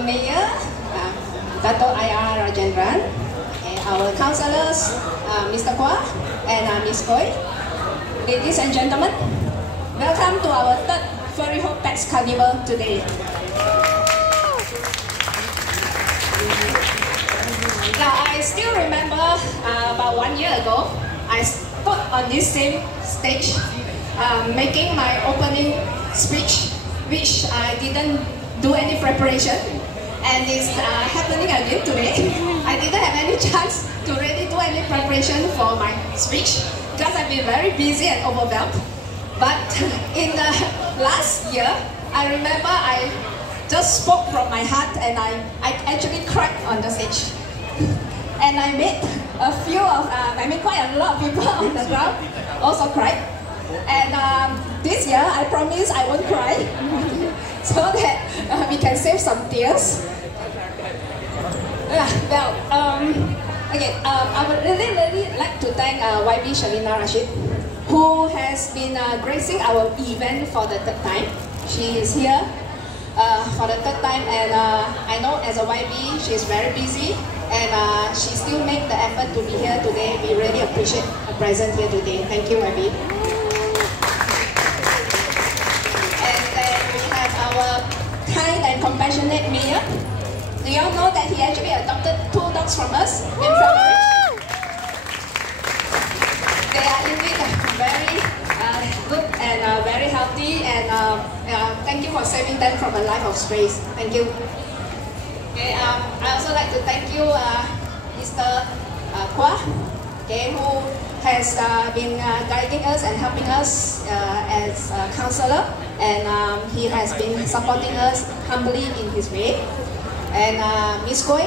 our mayor, Dato IR Rajendran, our councillors, Mr. Kwa and Ms. Koi. Ladies and gentlemen, welcome to our third Furry Hope Pets Carnival today. Now, I still remember about 1 year ago, I stood on this same stage making my opening speech, which I didn't do any preparation, and it's happening again today. I didn't have any chance to really do any preparation for my speech because I've been very busy and overwhelmed. But in the last year, I remember I just spoke from my heart, and I actually cried on the stage. And I made quite a lot of people on the ground also cried. And this year, I promise I won't cry, so that we can save some tears. I would really like to thank YB Shalina Rashid, who has been gracing our event for the third time. She is here for the third time, and I know as a YB, she is very busy, and she still makes the effort to be here today. We really appreciate her presence here today. Thank you, YB. And then we have our kind and compassionate mayor. Do you all know that he actually adopted 2 dogs from us in February? They are indeed very good and very healthy, and thank you for saving them from a life of strays. Thank you. Okay, I also like to thank you, Mr. Kwa, okay, who has been guiding us and helping us as a counsellor, and he has been supporting us humbly in his way. And Ms. Koi,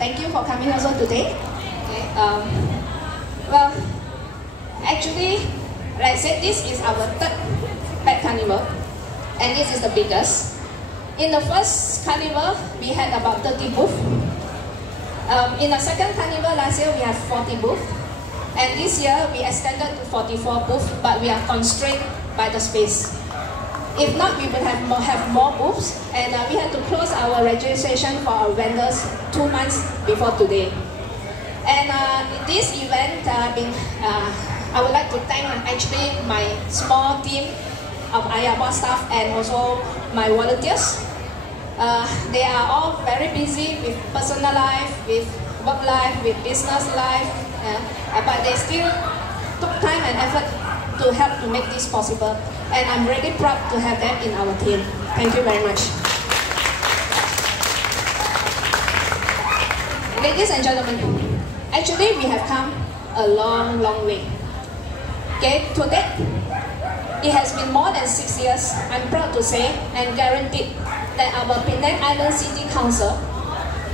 thank you for coming also today. Okay, well, actually, like I said, this is our third pet carnival, and this is the biggest. In the first carnival, we had about 30 booths. In the second carnival last year, we have 40 booths. And this year, we extended to 44 booths, but we are constrained by the space. If not, we will have more booths, and we had to close our registration for our vendors 2 months before today. And this event, I would like to thank actually my small team of Ayaba staff and also my volunteers. They are all very busy with personal life, with work life, with business life, but they still took time and effort to help to make this possible. And I'm really proud to have them in our team. Thank you very much. Ladies and gentlemen, actually we have come a long way. Okay, to date, it has been more than 6 years, I'm proud to say and guaranteed that our Penang Island City Council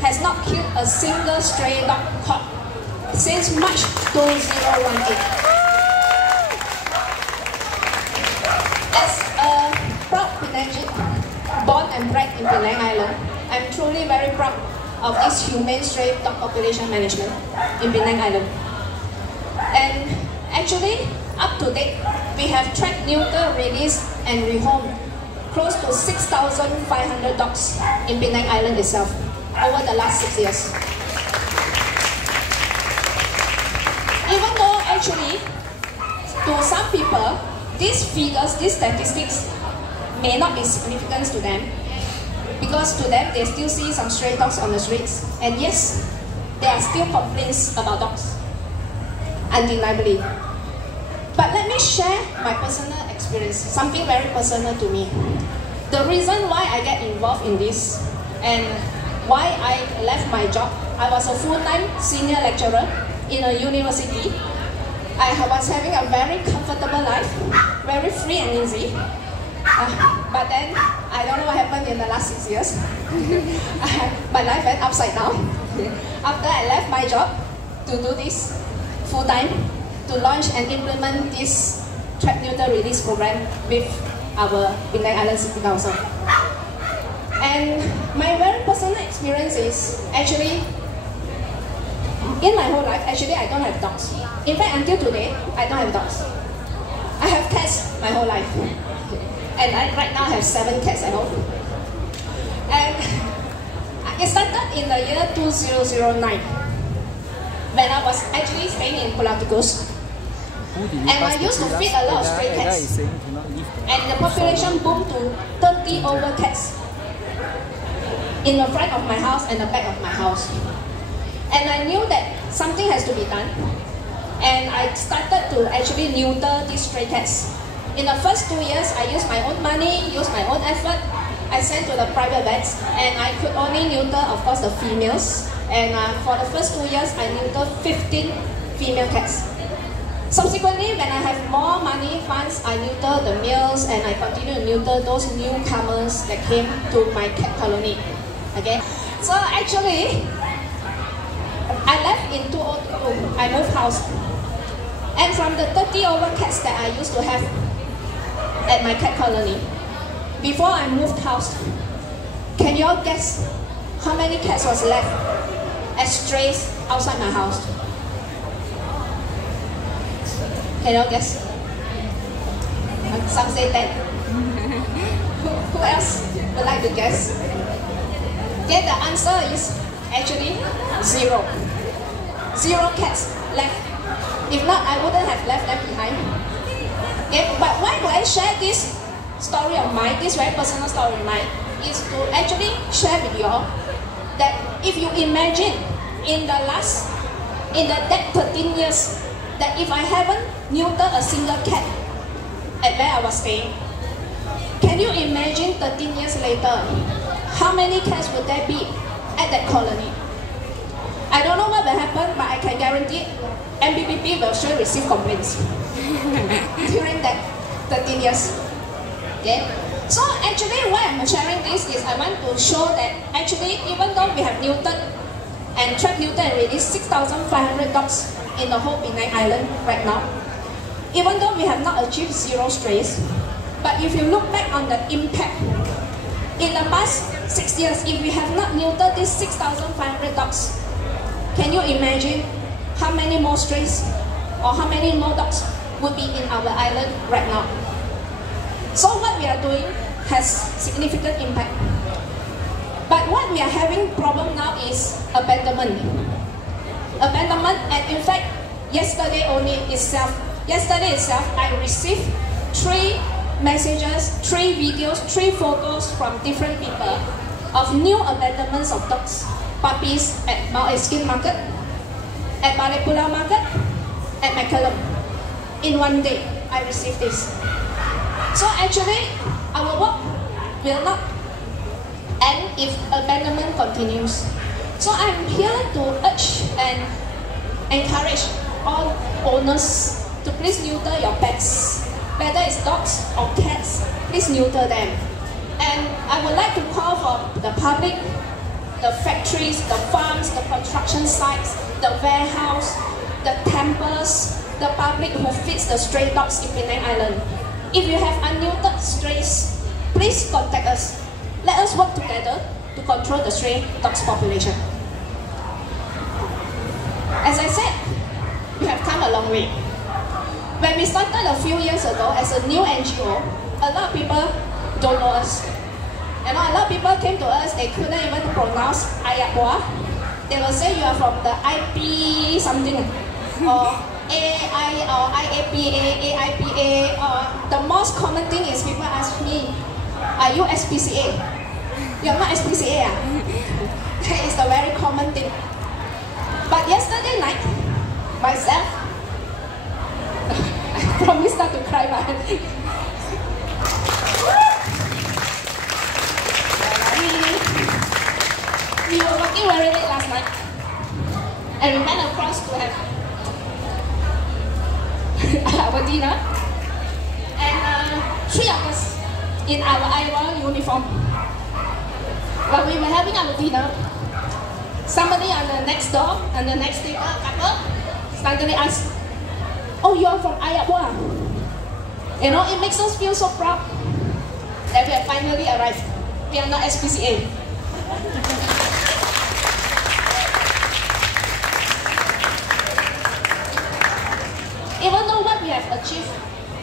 has not killed a single stray dog caught since March 2018. As a proud Penangian, born and bred in Penang Island, I'm truly very proud of this humane stray dog population management in Penang Island. And actually, up to date, we have tracked, neutered, released, and rehomed close to 6,500 dogs in Penang Island itself over the last 6 years. Even though actually, to some people, these figures, these statistics may not be significant to them, because to them they still see some stray dogs on the streets, and yes, there are still complaints about dogs, undeniably. But let me share my personal experience, something very personal to me. The reason why I get involved in this and why I left my job, I was a full-time senior lecturer in a university. I was having a very comfortable life, very free and easy. But then, I don't know what happened in the last 6 years. My life went upside down. After I left my job to do this full-time, to launch and implement this trap, neuter, release program with our Penang Island City Council. And my very personal experience is actually, in my whole life, actually I don't have dogs. In fact, until today, I don't have dogs. I have cats my whole life. And right now I have 7 cats at home. And in the year 2009, when I was actually staying in Pulaticus. And I used to feed a lot of stray cats. And the population boomed to 30 over cats in the front of my house and the back of my house. And I knew that something has to be done. And I started to actually neuter these stray cats. In the first 2 years, I used my own money, used my own effort. I sent to the private vets, and I could only neuter, of course, the females. And for the first 2 years, I neutered 15 female cats. Subsequently, when I have more money funds, I neuter the males, and I continue to neuter those newcomers that came to my cat colony. Okay, so actually, I left in 2002. I moved house, and from the 30 over cats that I used to have at my cat colony, before I moved house, can you all guess how many cats was left as strays outside my house? Can you all guess? Some say 10. Who else would like to guess? Yeah, the answer is actually 0. 0 cats left. If not, I wouldn't have left them behind. Okay, but why do I share this story of mine, this very personal story of mine, is to actually share with you all that if you imagine in that 13 years, that if I haven't neutered a single cat at where I was staying, can you imagine 13 years later, how many cats would there be at that colony? I don't know what will happen, but I can guarantee MBBP will sure receive complaints during that 13 years. Okay? So actually why I'm sharing this is I want to show that actually even though we have neutered and trapped, neutered and released 6,500 dogs in the whole Penang Island right now, even though we have not achieved 0 strays, but if you look back on the impact, in the past 6 years, if we have not neutered these 6,500 dogs, can you imagine how many more strays or how many more dogs would be in our island right now? So what we are doing has significant impact. But what we are having problem now is abandonment. Abandonment, and in fact, yesterday itself, I received 3 messages, 3 videos, 3 photos from different people of new abandonments of dogs, puppies at Mount Erskine Market, at Balai Pulau Market, at McCallum. In one day, I received this. So actually, our work will not end if abandonment continues. So I'm here to urge and encourage all owners to please neuter your pets. Whether it's dogs or cats, please neuter them. And I would like to call for the public, the factories, the farms, the construction sites, the warehouse, the temples, the public who feeds the stray dogs in Penang Island. If you have unneutered strays, please contact us. Let us work together to control the stray dogs population. As I said, we have come a long way. When we started a few years ago as a new NGO, a lot of people don't know us. You know, a lot of people came to us, they couldn't even pronounce Ayapua. They will say you are from the IP something, or AI or IAPA, AIPA, or the most common thing is people ask me, are you SPCA? You're not SPCA, ah? That is the very common thing. But yesterday night, myself, I promise not to cry, but we were working very late last night, and we went across to have our dinner, and 3 of us in our Iowa uniform. While we were having our dinner, somebody on the next door, on the next table, couple, suddenly asked, "Oh, you are from Iowa." You know, it makes us feel so proud that we have finally arrived. We are not SPCA. Even though what we have achieved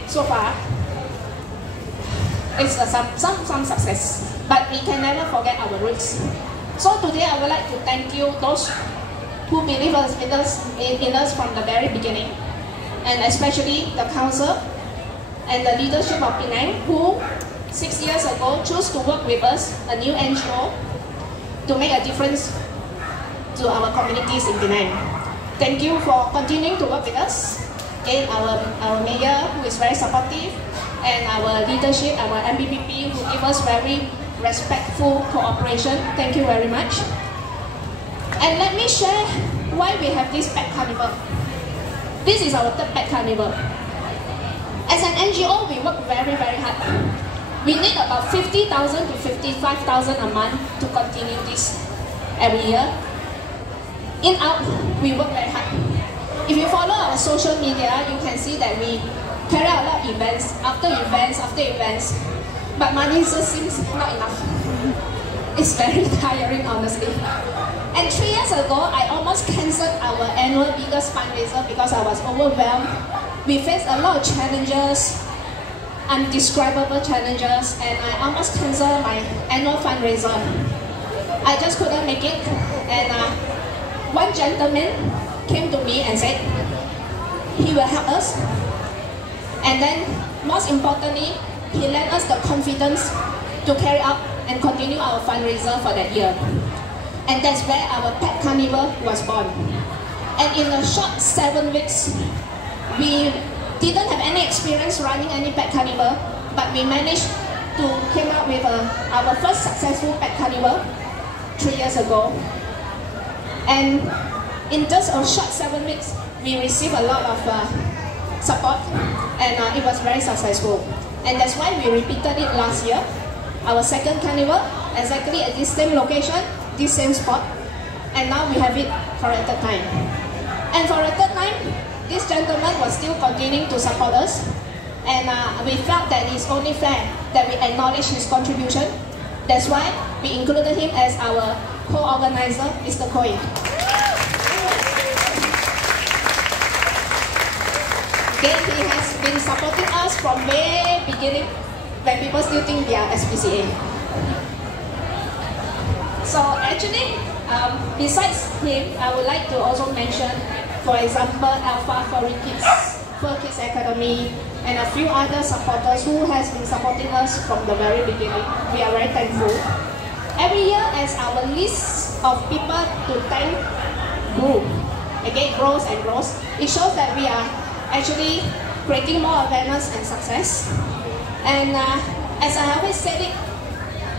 so far is some success, but we can never forget our roots. So today I would like to thank you, those who believe in us from the very beginning, and especially the council and the leadership of Penang, who 6 years ago chose to work with us, a new NGO, to make a difference to our communities in Penang. Thank you for continuing to work with us. Again, our mayor, who is very supportive, and our leadership, our MBPP, who give us very respectful cooperation. Thank you very much. And let me share why we have this pet carnival. This is our third pet carnival. As an NGO, we work very, very hard. We need about 50,000 to 55,000 a month to continue this every year. In out, we work very hard. If you follow our social media, you can see that we carry out a lot of events, after events, but money just seems not enough. It's very tiring, honestly. And 3 years ago, I almost cancelled our annual biggest fundraiser because I was overwhelmed. We faced a lot of challenges, undescribable challenges, and I almost cancelled my annual fundraiser. I just couldn't make it, and one gentleman came to me and said he will help us, and then most importantly, he lent us the confidence to carry out and continue our fundraiser for that year. And that's where our pet carnival was born. And in a short 7 weeks, we didn't have any experience running any pet carnival, but we managed to come out with our first successful pet carnival 3 years ago. And in just a short 7 weeks, we received a lot of support, and it was very successful. And that's why we repeated it last year, our second carnival, exactly at this same location, this same spot, and now we have it for a third time. And for a third time, this gentleman was still continuing to support us, and we felt that it's only fair that we acknowledge his contribution. That's why we included him as our co-organizer, Mr. Koi. Again, he has been supporting us from way beginning, when people still think we are SPCA. So actually, besides him, I would like to also mention, for example, Alpha Furry Kids Academy, and a few other supporters who has been supporting us from the very beginning. We are very thankful. Every year, as our list of people to thank grows and grows, it shows that we are actually creating more awareness and success. And as I always said it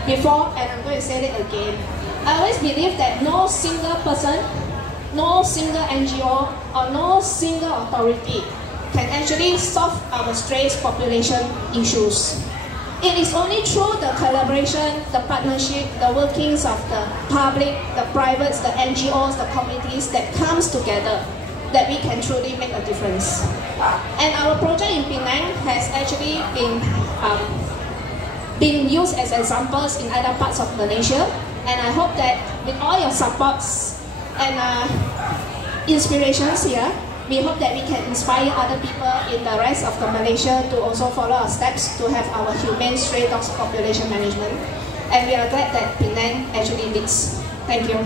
before, and I'm going to say it again, I always believe that no single person, no single NGO, or no single authority can actually solve our strays population issues. It is only through the collaboration, the partnership, the workings of the public, the privates, the NGOs, the communities that comes together that we can truly make a difference. And our project in Penang has actually been used as examples in other parts of Malaysia. And I hope that with all your supports and inspirations here, we hope that we can inspire other people in the rest of the Malaysia to also follow our steps to have our humane stray dogs population management. And we are glad that Penang actually leads. Thank you.